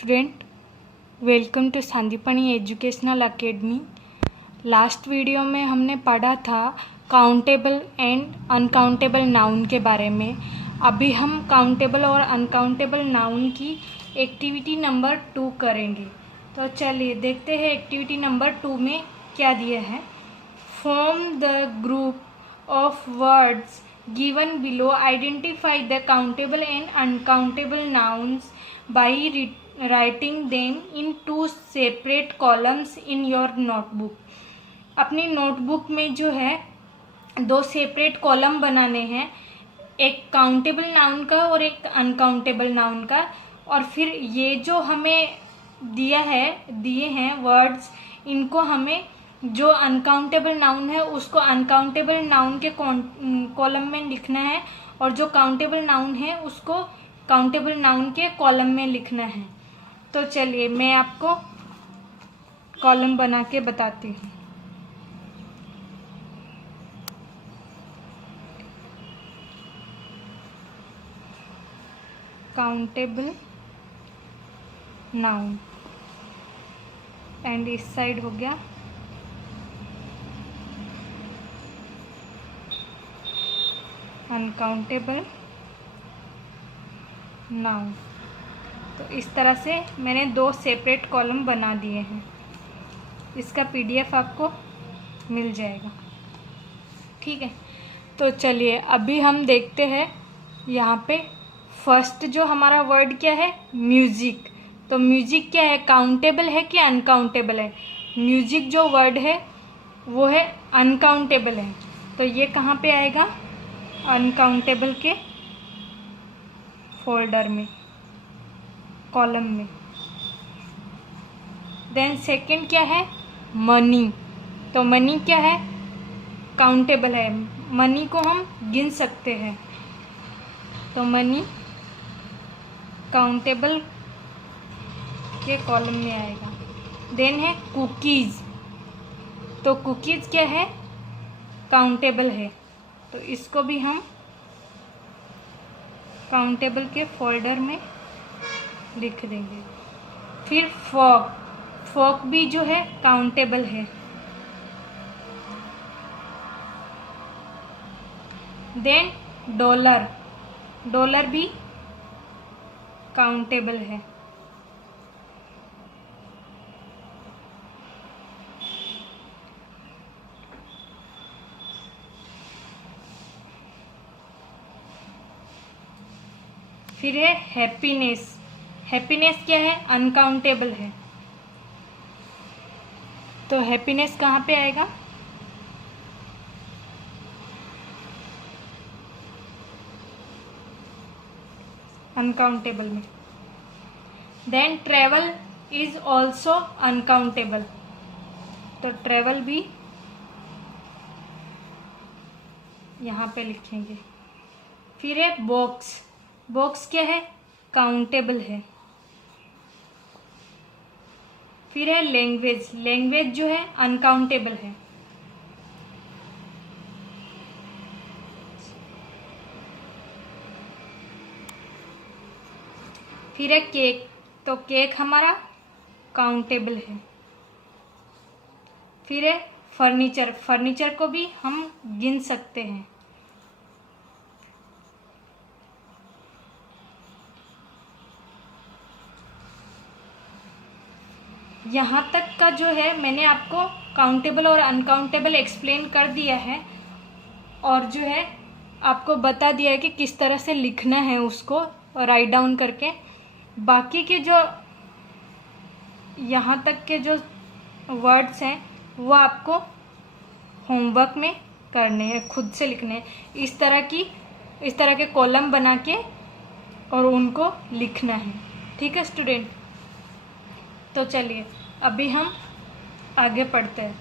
Student, welcome to Sandipani educational academy. Last video में हमने पढ़ा था काउंटेबल एंड अनकाउंटेबल नाउन के बारे में। अभी हम काउंटेबल और अनकाउंटेबल नाउन की एक्टिविटी नंबर 2 करेंगे। तो चलिए देखते हैं एक्टिविटी नंबर 2 में क्या दिया है। Form the group of words given below, identify the countable and uncountable nouns by writing them in 2 separate columns in your notebook। अपनी नोटबुक में जो है 2 सेपरेट कॉलम बनाने हैं, एक काउंटेबल नाउन का और एक अनकाउंटेबल नाउन का। और फिर ये जो हमें दिए हैं वर्ड्स, इनको हमें जो अनकाउंटेबल नाउन है उसको अनकाउंटेबल नाउन के कॉलम में लिखना है, और जो काउंटेबल नाउन है उसको काउंटेबल नाउन के कॉलम में लिखना है। तो चलिए मैं आपको कॉलम बना के बताती हूँ। काउंटेबल नाउन एंड इस साइड हो गया अनकाउंटेबल नाउन। तो इस तरह से मैंने 2 सेपरेट कॉलम बना दिए हैं। इसका PDF आपको मिल जाएगा, ठीक है। तो चलिए अभी हम देखते हैं यहाँ पे फर्स्ट जो हमारा वर्ड क्या है, म्यूजिक। तो म्यूजिक क्या है, काउंटेबल है कि अनकाउंटेबल है? म्यूजिक जो वर्ड है वो है अनकाउंटेबल है, तो ये कहाँ पे आएगा, अनकाउंटेबल के फोल्डर में, कॉलम में। देन सेकंड क्या है, मनी। तो मनी क्या है, काउंटेबल है, मनी को हम गिन सकते हैं, तो मनी काउंटेबल के कॉलम में आएगा। देन है कुकीज़। तो कुकीज़ क्या है, काउंटेबल है, तो इसको भी हम काउंटेबल के फोल्डर में लिख देंगे। फिर फॉक, फॉक भी जो है काउंटेबल है। देन डॉलर, डॉलर भी काउंटेबल है। फिर है हैप्पीनेस। हैप्पीनेस क्या है, अनकाउंटेबल है, तो हैप्पीनेस कहाँ पे आएगा, अनकाउंटेबल में। Then travel is also uncountable, तो ट्रेवल भी यहाँ पे लिखेंगे। फिर है बॉक्स, बॉक्स क्या है, काउंटेबल है। फिर है लैंग्वेज, लैंग्वेज जो है अनकाउंटेबल है। फिर है केक, तो केक हमारा काउंटेबल है। फिर है फर्नीचर, फर्नीचर को भी हम गिन सकते हैं। यहाँ तक का जो है मैंने आपको काउंटेबल और अनकाउंटेबल एक्सप्लेन कर दिया है, और जो है आपको बता दिया है कि किस तरह से लिखना है उसको राइट डाउन करके। बाकी के जो यहाँ तक के जो वर्ड्स हैं वो आपको होमवर्क में करने हैं, खुद से लिखने हैं। इस तरह के कॉलम बना के और उनको लिखना है, ठीक है स्टूडेंट। तो चलिए अभी हम आगे पढ़ते हैं।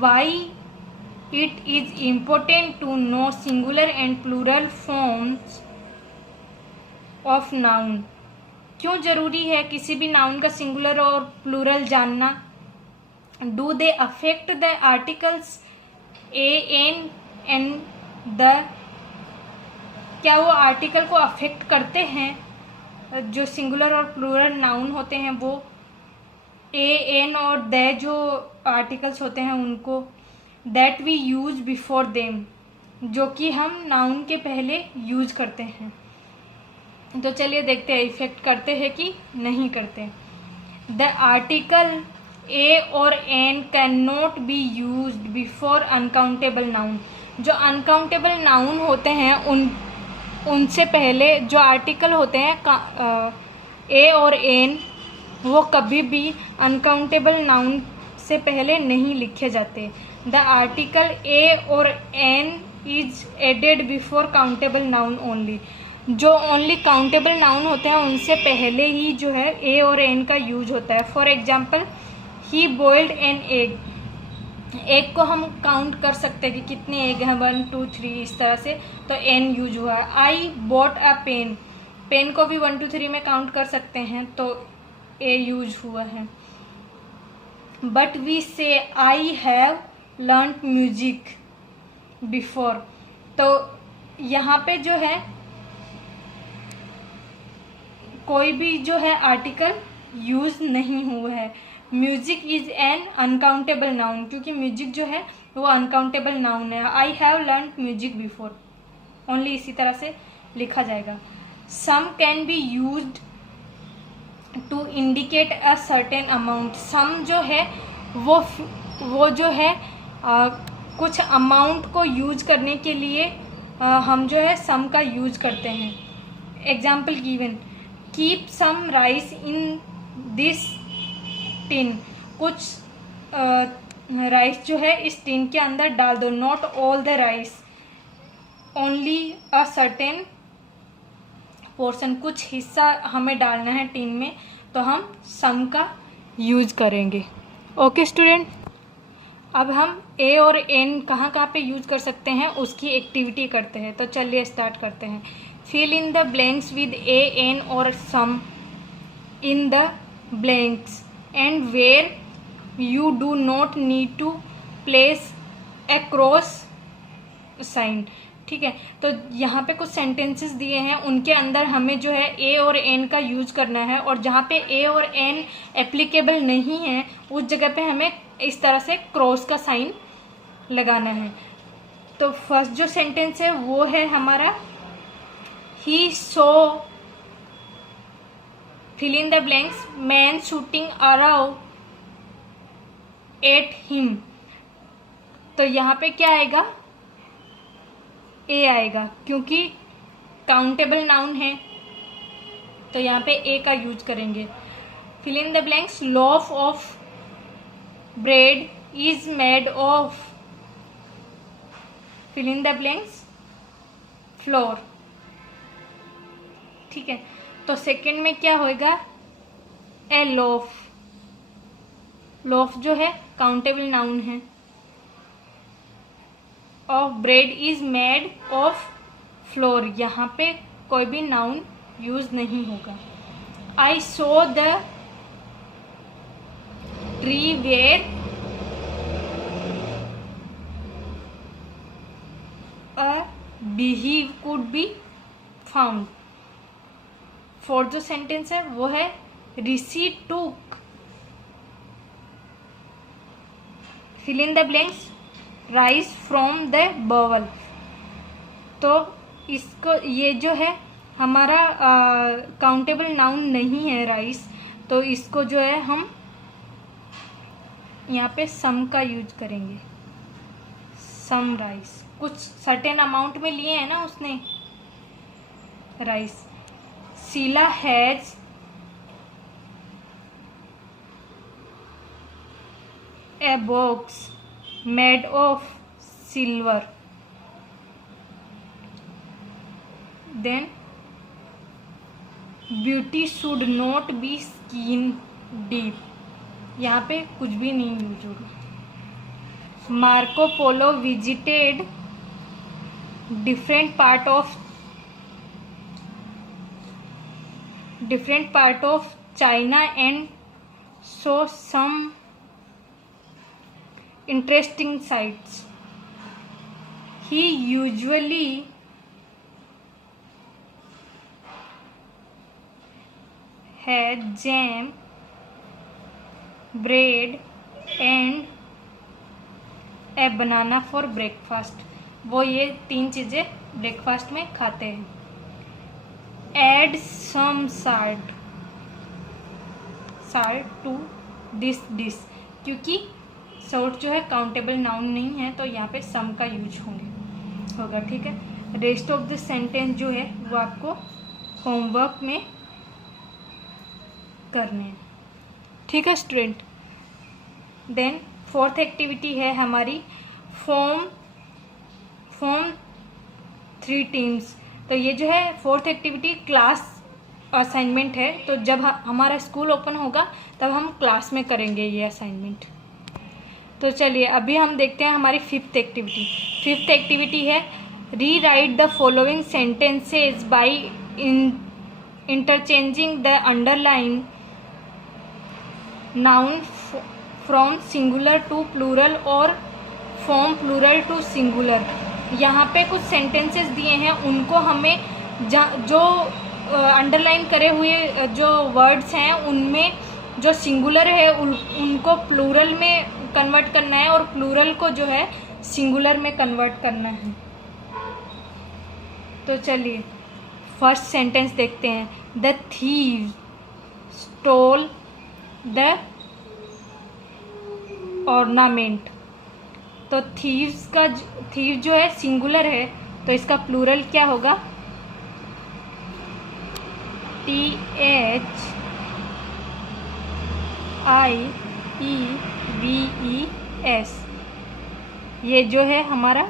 Why it is important to know singular and plural forms of noun. क्यों जरूरी है किसी भी नाउन का सिंगुलर और प्लूरल जानना? Do they affect the articles a an and the, क्या वो आर्टिकल को अफेक्ट करते हैं? जो सिंगुलर और प्लूरल नाउन होते हैं वो ए, एन और दे जो आर्टिकल्स होते हैं उनको that we use before them, जो कि हम नाउन के पहले यूज करते हैं। तो चलिए देखते हैं इफेक्ट करते हैं कि नहीं करते। द आर्टिकल ए और an can not be use before uncountable noun. जो अनकाउंटेबल नाउन होते हैं उनसे पहले जो आर्टिकल होते हैं ए और एन, वो कभी भी अनकाउंटेबल नाउन से पहले नहीं लिखे जाते। द आर्टिकल ए और an is added before countable noun only. जो ओनली काउंटेबल नाउन होते हैं उनसे पहले ही जो है ए और एन का यूज होता है। For example, he boiled an egg. Egg को हम काउंट कर सकते हैं कि कितने एग हैं, 1 2 3 इस तरह से, तो एन यूज हुआ है। I bought a pen. Pen को भी 1 2 3 में काउंट कर सकते हैं, तो ए यूज हुआ है। बट वी से आई हैव लर्न म्यूजिक बिफोर। तो यहाँ पे जो है कोई भी जो है आर्टिकल यूज नहीं हुआ है। Music is an uncountable noun, क्योंकि म्यूजिक जो है वो अनकाउंटेबल नाउन है। I have learn music before only इसी तरह से लिखा जाएगा। Some can be used to indicate a certain amount. Some जो है वो जो है कुछ अमाउंट को यूज करने के लिए हम जो है सम का यूज करते हैं। Example given, keep some rice in this tin. कुछ राइस जो है इस टिन के अंदर डाल दो। Not all the rice, only a certain portion. कुछ हिस्सा हमें डालना है टिन में, तो हम सम का यूज करेंगे। ओके स्टूडेंट, अब हम ए और एन कहाँ कहाँ पे यूज कर सकते हैं उसकी एक्टिविटी करते हैं। तो चलिए स्टार्ट करते हैं। Fill in the blanks with a, an और some in the blanks and where you do not need to place a cross sign. ठीक है, तो यहाँ पे कुछ सेंटेंसेस दिए हैं, उनके अंदर हमें जो है ए और एन का यूज करना है, और जहाँ पे ए और एन एप्लीकेबल नहीं है उस जगह पे हमें इस तरह से क्रॉस का साइन लगाना है। तो फर्स्ट जो सेंटेंस है वो है हमारा ही so fill in the blanks man shooting arrow at him. तो यहाँ पे क्या आएगा, ए आएगा, क्योंकि काउंटेबल नाउन है तो यहाँ पे ए का यूज करेंगे। Fill in the blanks loaf of bread is made of, fill in the blanks, flour। ठीक है, तो सेकंड में क्या होएगा, ए loaf। loaf जो है काउंटेबल नाउन है। Of bread is made of flour, यहाँ पे कोई भी नाउन यूज नहीं होगा। I saw the tree where a bee could be found। Fourth जो सेंटेंस है वो है Rishi took. Fill in the blanks rise from the bowl. तो इसको ये जो है हमारा काउंटेबल नाउन नहीं है राइस, तो इसको जो है हम यहाँ पे सम का यूज करेंगे। सम राइस, कुछ सर्टेन अमाउंट में लिए हैं ना उसने rice. Sheela has a box made of silver. Then beauty should not be skin deep, यहाँ पे कुछ भी नहीं यूज होगा। Marco Polo visited different part of China and so some interesting sights। He usually had jam, bread and a banana for breakfast। वो ये 3 चीज़ें breakfast में खाते हैं। Add some salt to this dish, क्योंकि सॉल्ट जो है काउंटेबल नाउन नहीं है तो यहाँ पे सम का यूज होगा। ठीक है, रेस्ट ऑफ द सेंटेंस जो है वो आपको होमवर्क में करने हैं। ठीक है स्टूडेंट। देन 4th एक्टिविटी है हमारी फॉर्म 3 टीम्स। तो ये जो है 4th एक्टिविटी क्लास असाइनमेंट है, तो जब हमारा स्कूल ओपन होगा तब हम क्लास में करेंगे ये असाइनमेंट। तो चलिए अभी हम देखते हैं हमारी 5th एक्टिविटी। 5th एक्टिविटी है rewrite the following sentences by interchanging the underline noun from singular to plural और फ्रॉम प्लूरल टू सिंगुलर। यहाँ पे कुछ सेंटेंसेस दिए हैं, उनको हमें जो अंडरलाइन करे हुए जो वर्ड्स हैं उनमें जो सिंगुलर है उनको प्लूरल में कन्वर्ट करना है और प्लूरल को जो है सिंगुलर में कन्वर्ट करना है। तो चलिए फर्स्ट सेंटेंस देखते हैं। The thief stole the ornament. तो थीव जो है सिंगुलर है तो इसका प्लूरल क्या होगा? THIEVES। ये जो है हमारा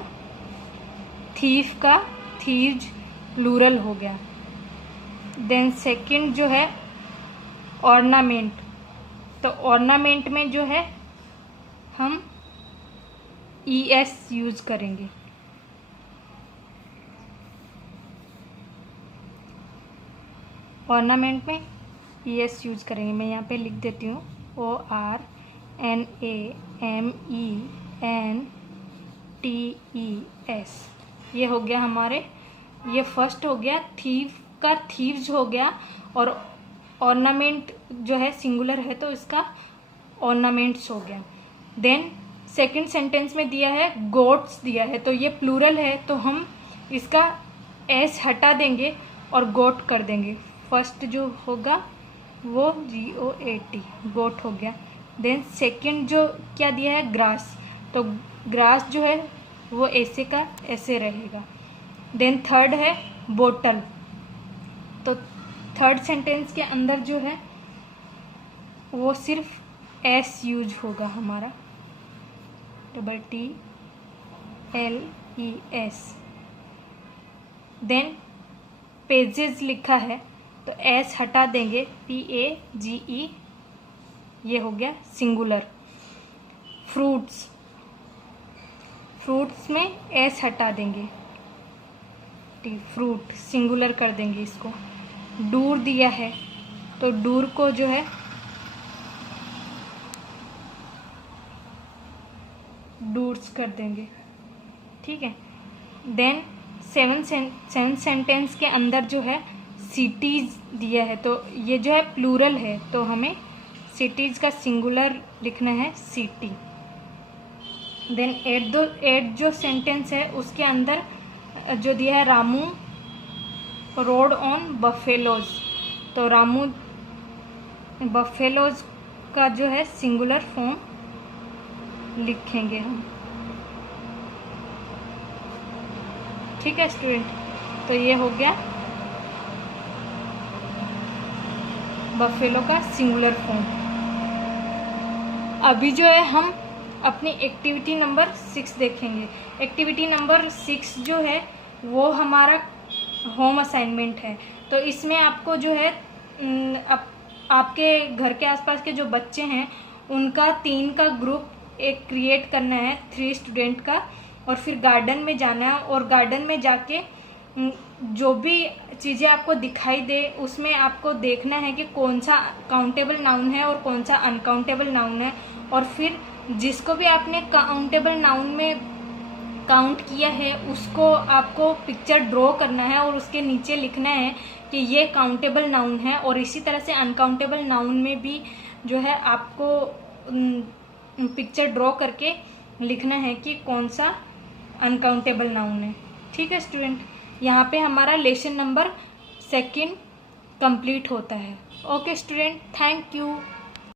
थीव का थीव्स प्लूरल हो गया। देन सेकंड जो है ऑर्नामेंट। तो ऑर्नामेंट में जो है हम ES यूज करेंगे। ऑर्नामेंट में ES यूज करेंगे। मैं यहाँ पे लिख देती हूँ ORNAMENTES। ये हो गया हमारे, ये फर्स्ट हो गया थीव का थीव्स हो गया, और ऑर्नामेंट जो है सिंगुलर है तो इसका ऑर्नामेंट्स हो गया। देन सेकंड सेंटेंस में दिया है गोट्स दिया है, तो ये प्लूरल है तो हम इसका एस हटा देंगे और गोट कर देंगे। फर्स्ट जो होगा वो GOAT गोट हो गया। देन सेकंड जो क्या दिया है ग्रास, तो ग्रास जो है वो ऐसे का ऐसे रहेगा। देन थर्ड है बोतल, तो थर्ड सेंटेंस के अंदर जो है वो सिर्फ एस यूज होगा हमारा, TTLES। देन पेजेस लिखा है तो एस हटा देंगे, PAGE, ये हो गया सिंगुलर। फ्रूट्स में एस हटा देंगे, फ्रूट सिंगुलर कर देंगे इसको। डूर दिया है तो डूर को जो है डूर्स कर देंगे। ठीक है। देन सेवन सेंटेंस के अंदर जो है सिटीज़ दिया है, तो ये जो है प्लूरल है तो हमें सिटीज़ का सिंगुलर लिखना है सिटी। देन एट जो सेंटेंस है उसके अंदर जो दिया है रामू रोड ऑन बफेलोज, तो रामू बफेलोज का जो है सिंगुलर फॉर्म लिखेंगे हम। ठीक है स्टूडेंट, तो ये हो गया बफेलो का सिंगुलर फॉर्म। अभी जो है हम अपनी एक्टिविटी नंबर 6 देखेंगे। एक्टिविटी नंबर 6 जो है वो हमारा होम असाइनमेंट है। तो इसमें आपको जो है आपके घर के आसपास के जो बच्चे हैं उनका 3 का ग्रुप एक क्रिएट करना है, 3 स्टूडेंट का, और फिर गार्डन में जाना है और गार्डन में जाके जो भी चीज़ें आपको दिखाई दे उसमें आपको देखना है कि कौन सा काउंटेबल नाउन है और कौन सा अनकाउंटेबल नाउन है, और फिर जिसको भी आपने काउंटेबल नाउन में काउंट किया है उसको आपको पिक्चर ड्रॉ करना है और उसके नीचे लिखना है कि ये काउंटेबल नाउन है। और इसी तरह से अनकाउंटेबल नाउन में भी जो है आपको पिक्चर ड्रॉ करके लिखना है कि कौन सा अनकाउंटेबल नाउन है। ठीक है स्टूडेंट, यहाँ पे हमारा लेसन नंबर 2 कंप्लीट होता है। Okay student, thank you.